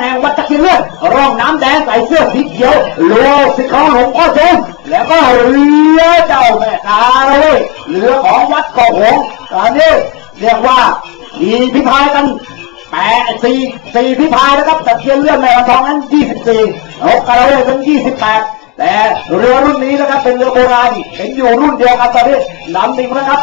แห่งวัดตะเคียนเลือดร่องน้ำแดงใส่เสื้อสีเขียวโลกสิของหลวงพ่อชมแล้วก็เรือเจ้าแม่ตาเลยเรือของวัดเกาะหงตอนนี้เรียกว่ามีพิพายกันแปดสี่สี่พิพายนะครับตะเคียนเลื่อนแม่วันทองนั้นยี่สิบสี่นกกระเวกเป็นยี่สิบแปดแต่เรือรุ่นนี้นะครับเป็นเรือโบราณเป็นอยู่รุ่นเดียวกันตอนนี้นำดิ่งนะครับ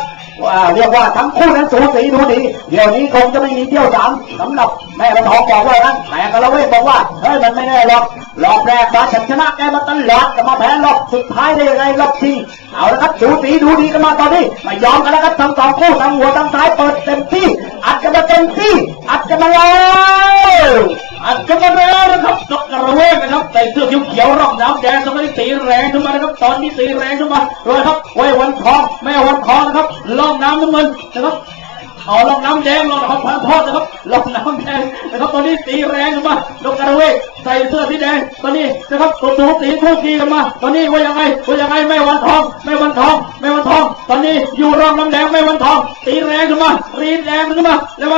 เรียกว่าทั้งคู่นั้นสูสีดูดีเดี๋ยวนี้คงจะไม่มีเที่ยวสามสำหรับแม่วันทองบอกว่านั้นแต่กระเวกบอกว่าเฮ้ยมันไม่แน่หรอกรอบแรกมาฉันชนะแกมาตลอดจะมาแพ้รอบสุดท้ายได้ยังไงรอบชิงเอาละครับสูสีดูดีกันมาตอนนี้ไม่ยอมกันแล้วครับทั้งสองคู่ทั้งหัวทั้งท้ายเปิดเต็มที่อัดกันมาเต็มที่อัดกันมาแล้ว อัดกันมาแล้วนะครับนกกระเวกนะครับใส่เสื้อเขียวๆร่องน้ำแดงตอนนี้ตีแรงขึ้นมานะครับตอนนี้ตีแรงขึ้นมาเลยครับไว้วันทองแม่วันทองนะครับร่องน้ำน้ำเงินนะครับเอาล่องน้ำแดงล่องน้ำพันทอดนะครับล่องน้ำแดงนะครับตอนนี้ตีแรงขึ้นมานกกระเวกใส่เสื้อสีแดงตอนนี้นะครับตัวสูสีคู่กีกันมา ตอนนี้ว่ายังไงว่ายังไงแม่วันทองแม่วันทองแม่วันทอง ตอนนี้อยู่ร่องน้ำแดงแม่วันทองตีแรงขึ้นมารีดแรงขึ้นมาแล้วก็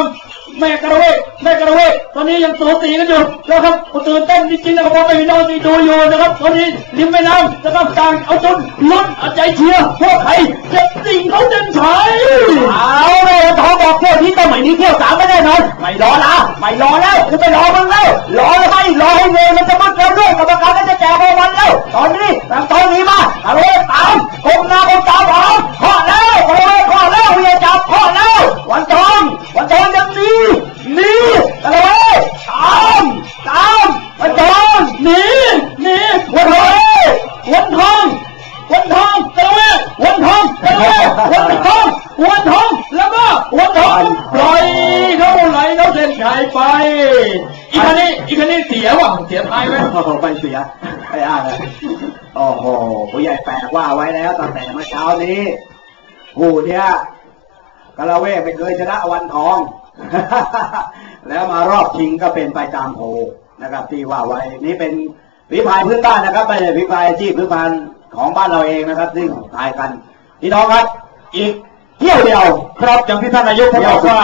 แม่กระเวกแม่กระเวก ตอนนี้ยังสูสีกันอยู่แล้วครับตื่นเต้นจริงๆนะครับเพราะไม่มีน้องที่ดูอยู่นะครับตอนนี้ริมแม่น้ำนะครับต่างเอาจนลุ้นเอาใจเชียร์พวกใครจะสิ่งเขาเดินชัยเอาเลยทองบอกเที่ยวที่ต้องไม่มีเที่ยวสามไม่ได้นอนไม่รอละไม่รอแล้วจะไปรอมึงแล้วรอให้รอให้เงยมันจะมึดแล้วด้วยกรรมการก็จะแจกรางวัลแล้วตอนนี้ตามตอนนี้มาเอาเลยตามกงนาคงตามหอมขอแล้วโอ้ยขอแล้วเวียจับขอแล้ววันทองวันทองยังมีมีอะไรเว้ยตามตามวันทอง หนีหนี วันทอง วันทองวันทองกระเวกวันทองกระเวกวันทองวันทองแล้วก็วันทองปล่อยเขาไหลเขาเส้นชัย ไป อีกคันนี้อีกคันนี้เสียว่ะเสียท้ายไหมโอ้โหไปเสียไปอ่านเลยโอ้โหผู้ใหญ่แปลกว่าไว้แล้วตั้งแต่เมื่อเช้านี้ผู้เนี้ยกะละเวกไม่เคยชนะวันทอง แล้วมารอบชิงก็เป็นไปตามโพลนะครับ ที่ว่าไว้นี่เป็นฝีพายพื้นบ้านนะครับไม่ใช่ฝีพายอาชีพพื้นบ้านของบ้านเราเองนะครับ ซึ่งทายกันพี่น้องครับ อีกเที่ยวเดียว ครับอย่างที่ท่านนายกเขาเที่ยบอกว่า